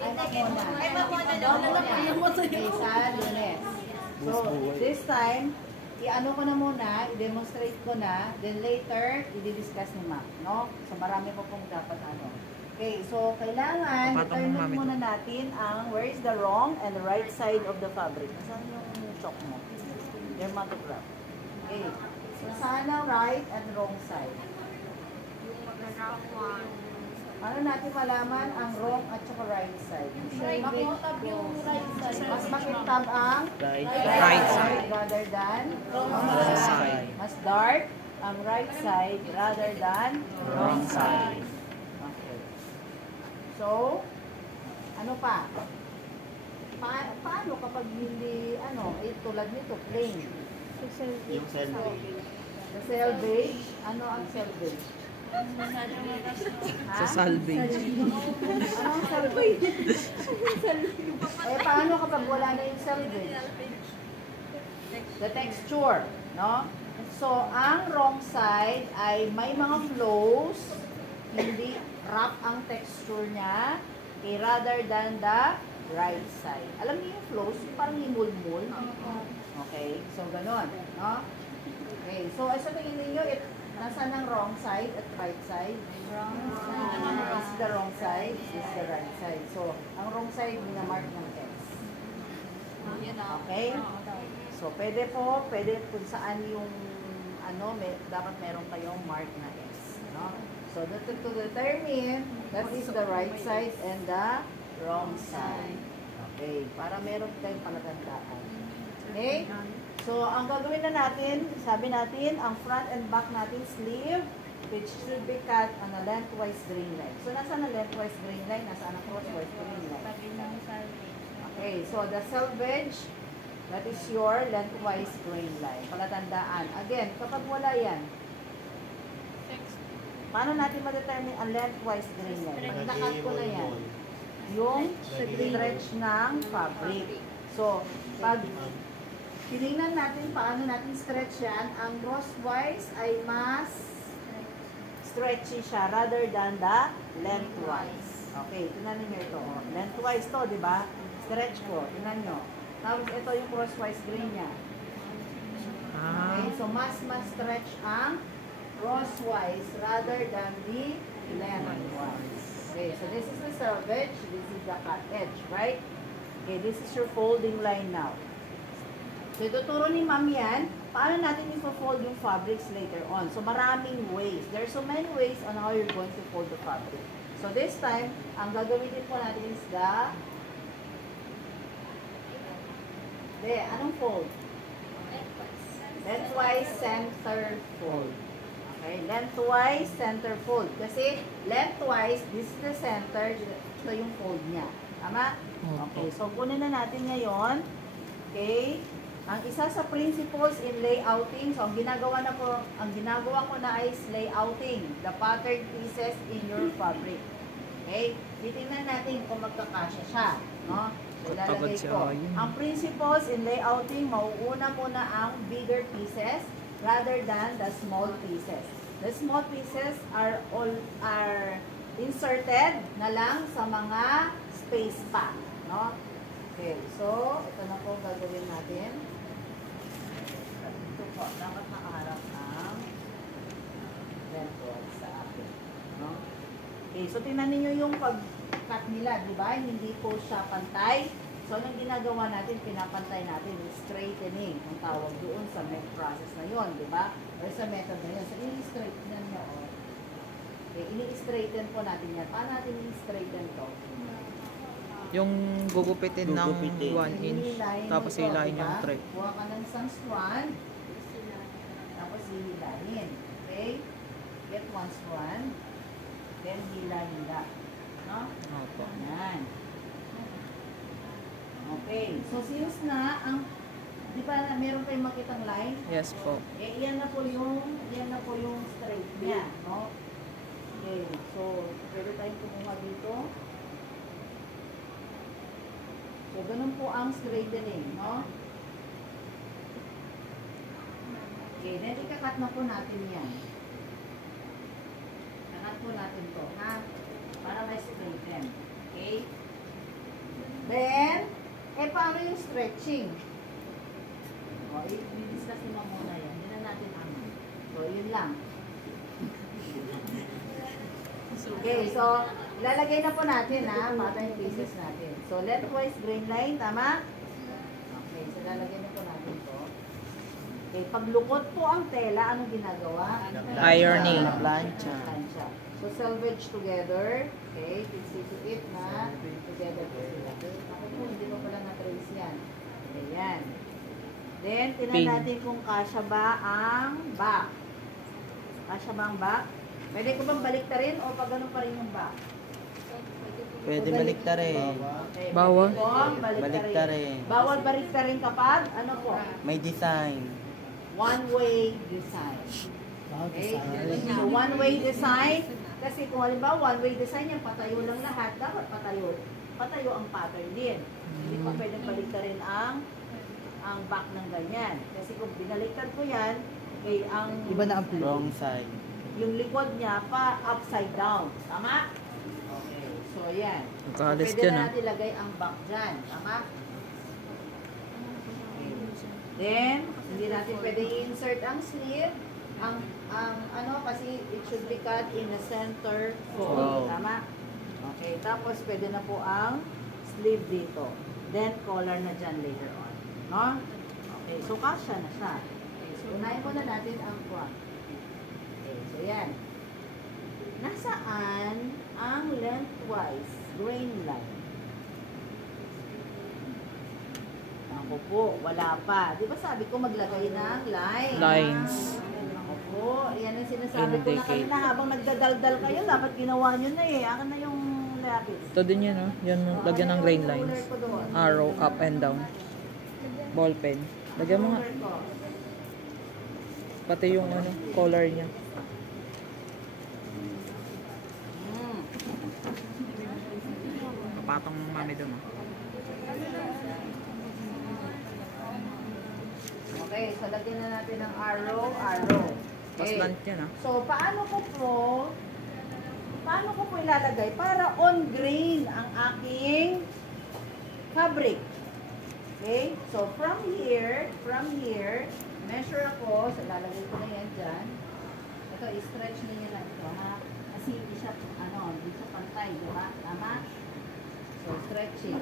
Ay, Mamona. Ay, Mamona daw. Okay, sa Lunes. So, this time, i-ano ko na muna, i-demonstrate ko na, then later, i-discuss ni Ma'am, no? So, marami po pong dapat ano. Okay, so, kailangan, determine muna natin ang where is the wrong and the right side of the fabric. Nasaan yung chalk mo? Dermatograph. Okay, so, saan ang right and wrong side? Ano natin malaman ang wrong at saka right side? Makitab yung right side. Mas makitab ang Right side. rather than Wrong side. Mas dark ang right side rather than wrong side. Okay. So, ano pa? Paano kapag hindi, tulad nito, plain? Yung selvage. The selvage, ano ang selvage? Sa salvage. Ano ang salvage? Paano kapag wala na yung salvage? The texture, no? So, ang wrong side ay may mga flows, hindi rough ang texture niya, rather than the right side. Alam niyo yung flows, yung parang himul-mul. Okay, so ganon, no? Okay, so sa tingin ninyo, nasaan ang wrong side at right side? This is the wrong side, this is the right side. So, ang wrong side, minamark ng X. Okay? So, pwede kung saan yung, dapat meron kayong mark na X. No? So, to determine, that is the right side and the wrong side. Okay, para meron tayong palatandaan. Okay? So, ang gagawin na natin, sabi natin, ang front and back natin sleeve, which should be cut on a lengthwise grain line. So, nasaan ang lengthwise grain line? Nasaan ang crosswise grain line? Okay, so the selvage, that is your lengthwise grain line. Palatandaan. Again, kapag wala yan, paano natin ma-determine ang lengthwise grain line? Pag nakat ko na yan, yung stretch ng fabric. So, pag tinignan natin paano natin stretch yan, ang crosswise ay mas stretchy siya rather than the lengthwise. Okay, tingnan niyo ito. Lengthwise to, di ba? Stretch ko. Tingnan nyo. Tapos ito yung crosswise grain niya. Okay, so mas stretch ang crosswise rather than the lengthwise. Okay, so this is the selvage, this is the cut edge, right? Okay, this is your folding line now. So, ituturo ni Ma'am yan, paano natin i-fold yung fabrics later on. So, maraming ways. There are so many ways on how you're going to fold the fabric. So, this time, ang gagawin po natin is anong fold? Lengthwise center fold. Okay, lengthwise center fold. Kasi, lengthwise, this is the center, ito yung fold niya. Tama? Okay, so, kunin na natin ngayon. Okay? Ang isa sa principles in layouting, so ang ginagawa ko na is layouting the pattern pieces in your fabric. Okay? Titingnan natin kung magkakasya siya, no? So lalagay ko. Ang principles in layouting, mauuna muna ang bigger pieces rather than the small pieces. The small pieces are inserted na lang sa mga space pa, no? Okay, so ito na po gagawin natin. Ito po, dapat nakaharap ang lengthwise sa akin. No? Okay, so tingnan niyo yung pag-cut nila, di ba? Hindi po siya pantay. So, anong ginagawa natin? Pinapantay natin, straightening, ang tawag doon sa process na yon, di ba? O sa method na yun. So, ini-straighten nyo. Okay, ini-straighten po natin yan. Paano natin ini-straighten to? Yung gugupitin ng 1 inch, tapos hilahin yung thread. Kuha ka ng isang strand, tapos hihilahin. Okay? Get one strand, then hila-hila. No? Opo. Yan. Okay. So, since na, di ba meron kayong makitang line? Yes po. Yan na po yung straight niya. No? Okay. So, pwede tayong kumuha dito. So, ganun po ang straightening, no? Okay, then ikakat na po natin yan. Kakat po natin to, ha? Para ma-straighten. Okay? Then, paano yung stretching? O, i-discuss naman muna yan. Hindi na natin ano. So, yun lang. Okay, so, ilalagay na po natin ha, mata yung pieces natin. So, lengthwise grain line, tama? Okay, so ilalagay na po natin to. Okay, paglukot po ang tela, anong ginagawa? Ironing. Plancha. Plancha. So, selvage together. Okay, it na together po sila. Ako po, hindi mo pala na-trace yan. Ayan. Then, tinan Pin. natin kung kasya ba ang back. Kasya ba ang back? Pwede ko bang baliktarin o pag ganun pa rin yung back? Pwede baliktarin. Okay, Bawal. pwede pong Baliktarin. Bawal baliktarin kapag, ano po? May design. One-way design. Okay? So, one-way design. Kasi kung halimbawa, one-way design yan, patayo lang lahat. Dapat patayo. Patayo ang pattern din. Hindi pa pwedeng baliktarin ang back ng ganyan. Kasi kung binaliktad ko yan, ang Iba na ang Wrong side. yung likod niya pa upside down. Tama? Okay. So, yan. So, Magkaalis pwede dyan, na ah. natin lagay ang back dyan. Tama? Okay. Then, hindi natin pwede i-insert ang sleeve. Ang ano, kasi it should be cut in the center fold. Wow. Tama? Okay. Tapos, pwede na po ang sleeve dito. Then, collar na dyan later on. No? Okay. So, kasya na siya. Okay. So, unahin muna natin ang front. Okay. So, yan. Nasaan ang lengthwise grain line? Ako po, wala pa. Di ba sabi ko maglagay ng line? Lines. Ako po, yan ang sinasabi ko na Indicate. kanina habang nagdadaldal kayo, dapat ginawa nyo na eh. Akin na yung lapis. Ito din yan, oh. Yan, lagyan ng grain lines. Ruler ko doon. Arrow, up and down. Ball pen. Lagyan mo nga. Ruler ko. Pati yung ano, collar niya. Hmm. Kapatong mami doon, oh. Okay, so lagyan na natin ng arrow, arrow. Mas Okay. slant yan, ah. So, paano ko po ilalagay para on grain ang aking fabric? Okay? So, from here, measure ako, so lalagay ko na yan dyan. Ito, i-stretch niyo lang ito, ha? Kasi hindi siya, hindi siya pantay, di ba? Tama? So, stretching.